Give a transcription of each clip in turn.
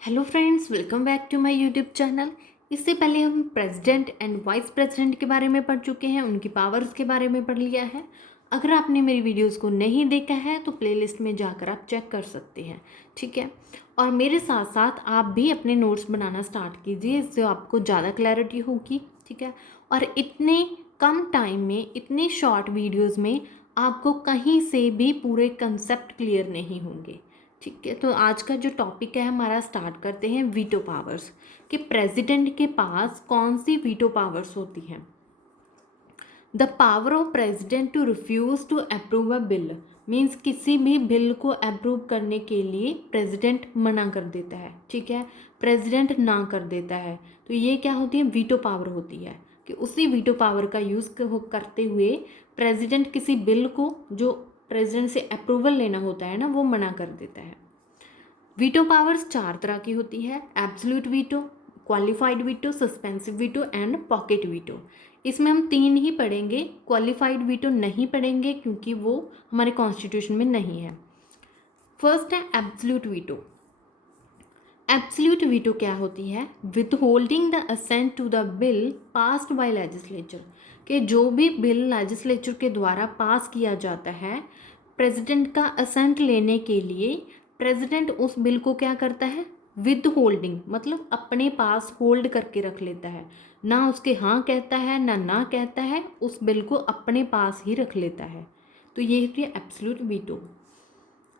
Hello friends, welcome back to my YouTube channel. इससे पहले हम प्रेसिडेंट एंड वाइस प्रेसिडेंट के बारे में पढ़ चुके हैं, उनकी पावर्स के बारे में पढ़ लिया है। अगर आपने मेरी वीडियोस को नहीं देखा है तो प्लेलिस्ट में जाकर आप चेक कर सकते हैं, ठीक है। और मेरे साथ साथ आप भी अपने नोट्स बनाना स्टार्ट कीजिए, इससे आपको ज़्यादा क्लैरिटी होगी, ठीक है। और इतने कम टाइम में, इतने शॉर्ट वीडियोज़ में आपको कहीं से भी पूरे कंसेप्ट क्लियर नहीं होंगे, ठीक है। तो आज का जो टॉपिक है हमारा, स्टार्ट करते हैं वीटो पावर्स, कि प्रेसिडेंट के पास कौन सी वीटो पावर्स होती हैं। The power of president to refuse to approve a bill means किसी भी बिल को अप्रूव करने के लिए प्रेसिडेंट मना कर देता है, ठीक है। प्रेसिडेंट ना कर देता है तो ये क्या होती है, वीटो पावर होती है। कि उसी वीटो पावर का यूज़ करते हुए प्रेसिडेंट किसी बिल को, जो प्रेसिडेंट से अप्रूवल लेना होता है ना, वो मना कर देता है। वीटो पावर्स चार तरह की होती है: absolute veto, qualified veto, suspensive veto and pocket veto. इसमें हम तीन ही पढ़ेंगे, क्वालिफाइड वीटो नहीं पढ़ेंगे क्योंकि वो हमारे कॉन्स्टिट्यूशन में नहीं है। फर्स्ट है एब्सोल्यूट वीटो। एब्सोल्यूट वीटो क्या होती है? Withholding the assent to the bill passed by legislature, कि जो भी बिल लेजिस्लेचर के द्वारा पास किया जाता है, प्रेसिडेंट का असेंट लेने के लिए प्रेसिडेंट उस बिल को क्या करता है, विद होल्डिंग, मतलब अपने पास होल्ड करके रख लेता है। ना उसके हाँ कहता है ना कहता है, उस बिल को अपने पास ही रख लेता है। तो ये होती है एब्सोल्यूट वीटो।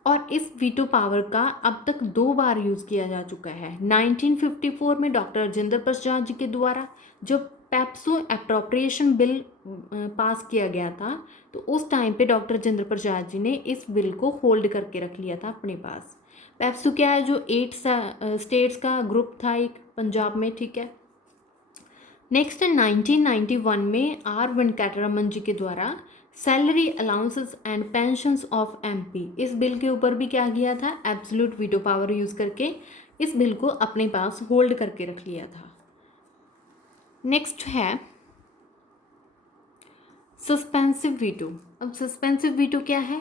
और इस वीटो पावर का अब तक दो बार यूज़ किया जा चुका है। 1954 में डॉक्टर राजेंद्र प्रसाद जी के द्वारा जब पैप्सो अप्रोप्रिएशन बिल पास किया गया था, तो उस टाइम पे डॉक्टर राजेंद्र प्रसाद जी ने इस बिल को होल्ड करके रख लिया था अपने पास। पैप्सो क्या है, जो 8 स्टेट्स का ग्रुप था एक पंजाब में, ठीक है। नेक्स्ट 1991 में आर वेंकटरमन जी के द्वारा salary allowances and pensions of MP, इस बिल के ऊपर भी क्या किया था, एब्सोल्यूट वीटो पावर यूज़ करके इस बिल को अपने पास होल्ड करके रख लिया था। नेक्स्ट है सस्पेंसिव वीटो। अब सस्पेंसिव वीटो क्या है?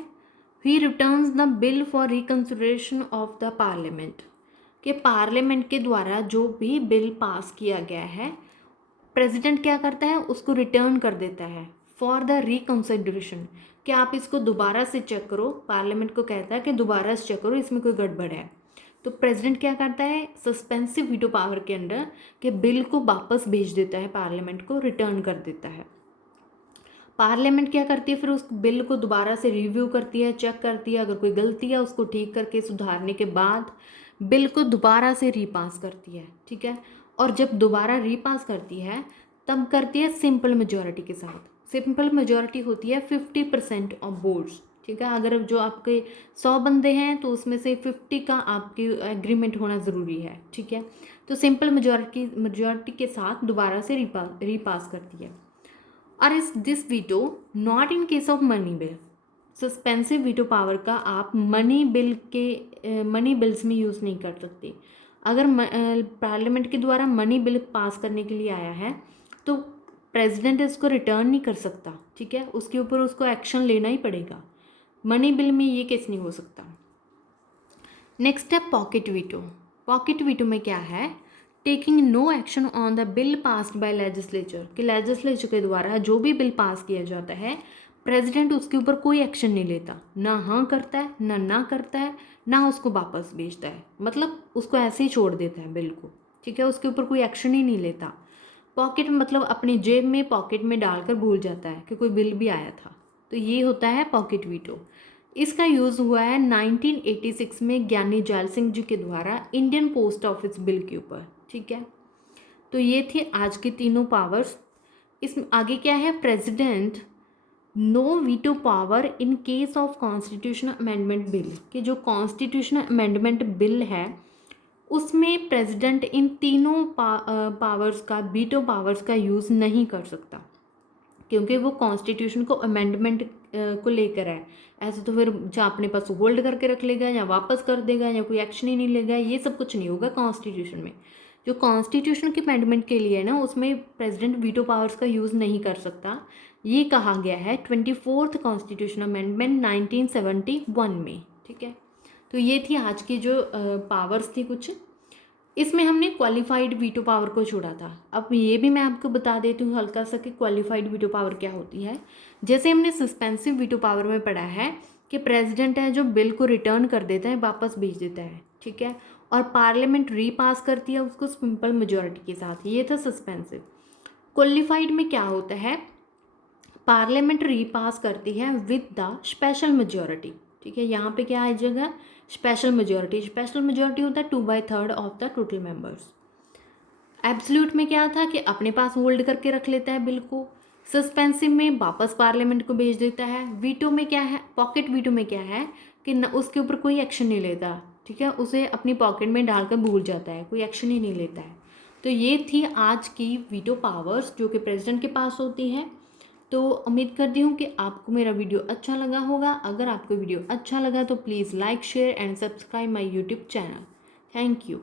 ही returns the bill for reconsideration of the parliament, कि पार्लियामेंट के द्वारा जो भी बिल पास किया गया है, प्रेसिडेंट क्या करता है, उसको रिटर्न कर देता है फॉर द रिकंसिडरेशन, कि आप इसको दोबारा से चेक करो। पार्लियामेंट को कहता है कि दोबारा से चेक करो, इसमें कोई गड़बड़ है। तो प्रेसिडेंट क्या करता है सस्पेंसिव वीटो पावर के अंडर, कि बिल को वापस भेज देता है, पार्लियामेंट को रिटर्न कर देता है। पार्लियामेंट क्या करती है, फिर उस बिल को दोबारा से रिव्यू करती है, चेक करती है, अगर कोई गलती है उसको ठीक करके सुधारने के बाद बिल को दोबारा से रीपास करती है, ठीक है। और जब दोबारा रीपास करती है तब करती है सिंपल मेजॉरिटी के साथ। सिंपल मेजॉरिटी होती है 50% ऑफ वोट्स, ठीक है। अगर जो आपके 100 बंदे हैं तो उसमें से 50 का आपकी एग्रीमेंट होना ज़रूरी है, ठीक है। तो सिंपल मेजॉरिटी के साथ दोबारा से रीपास करती है। और इस this veto not in case of money bill, suspensive veto power का आप मनी बिल्स में यूज़ नहीं कर सकते। अगर पार्लियामेंट के द्वारा मनी बिल पास करने के लिए आया है तो प्रेसिडेंट इसको रिटर्न नहीं कर सकता, ठीक है। उसके ऊपर उसको एक्शन लेना ही पड़ेगा। मनी बिल में ये केस नहीं हो सकता। नेक्स्ट है पॉकेट वीटो। पॉकेट वीटो में क्या है, taking no action on the bill passed by legislature, कि लेजिस्लेचर के द्वारा जो भी बिल पास किया जाता है, प्रेसिडेंट उसके ऊपर कोई एक्शन नहीं लेता, ना हाँ करता है ना करता है, ना उसको वापस भेजता है, मतलब उसको ऐसे ही छोड़ देता है बिल को, ठीक है। उसके ऊपर कोई एक्शन ही नहीं लेता। पॉकेट मतलब अपनी जेब में, पॉकेट में डालकर भूल जाता है कि कोई बिल भी आया था, तो ये होता है पॉकेट वीटो। इसका यूज़ हुआ है 1986 में ज्ञानी जैल सिंह जी के द्वारा इंडियन पोस्ट ऑफिस बिल के ऊपर, ठीक है। तो ये थी आज की तीनों पावर्स। इसमें आगे क्या है, president no veto power in case of constitutional amendment bill, कि जो कॉन्स्टिट्यूशनल अमेंडमेंट बिल है उसमें प्रेसिडेंट इन तीनों पावर्स का, वीटो पावर्स का यूज़ नहीं कर सकता, क्योंकि वो कॉन्स्टिट्यूशन को अमेंडमेंट को लेकर है। ऐसे तो फिर या अपने पास होल्ड करके रख लेगा, या वापस कर देगा, या कोई एक्शन ही नहीं लेगा, ये सब कुछ नहीं होगा कॉन्स्टिट्यूशन में। जो कॉन्स्टिट्यूशन के अमेंडमेंट के लिए है ना, उसमें प्रेसिडेंट वीटो पावर्स का यूज़ नहीं कर सकता। ये कहा गया है 24th कॉन्स्टिट्यूशन अमेंडमेंट 1971 में, ठीक है। तो ये थी आज की जो पावर्स थी कुछ। इसमें हमने क्वालिफाइड वीटो पावर को छोड़ा था। अब ये भी मैं आपको बता देती हूँ हल्का सा कि क्वालिफाइड वीटो पावर क्या होती है। जैसे हमने सस्पेंसिव वीटो पावर में पढ़ा है कि प्रेसिडेंट है जो बिल को रिटर्न कर देता है, वापस भेज देता है, ठीक है, और पार्लियामेंट रीपास करती है उसको सिंपल मेजोरिटी के साथ। ये था सस्पेंसिव। क्वालिफाइड में क्या होता है, पार्लियामेंट रीपास करती है विद द स्पेशल मेजोरिटी, ठीक है। यहाँ पे क्या आ जाएगा, स्पेशल मेजोरिटी। स्पेशल मेजोरिटी होता है 2/3 of the total members. Absolute में क्या था कि अपने पास होल्ड करके रख लेता है बिल को। सस्पेंसिव में वापस पार्लियामेंट को भेज देता है। वीटो में क्या है, पॉकेट वीटो में क्या है कि न उसके ऊपर कोई एक्शन नहीं लेता, ठीक है, उसे अपनी पॉकेट में डालकर भूल जाता है, कोई एक्शन ही नहीं लेता है। तो ये थी आज की वीटो पावर्स जो कि प्रेसिडेंट के पास होती हैं। तो उम्मीद करती हूँ कि आपको मेरा वीडियो अच्छा लगा होगा। अगर आपको वीडियो अच्छा लगा तो please like share and subscribe my YouTube channel. Thank you.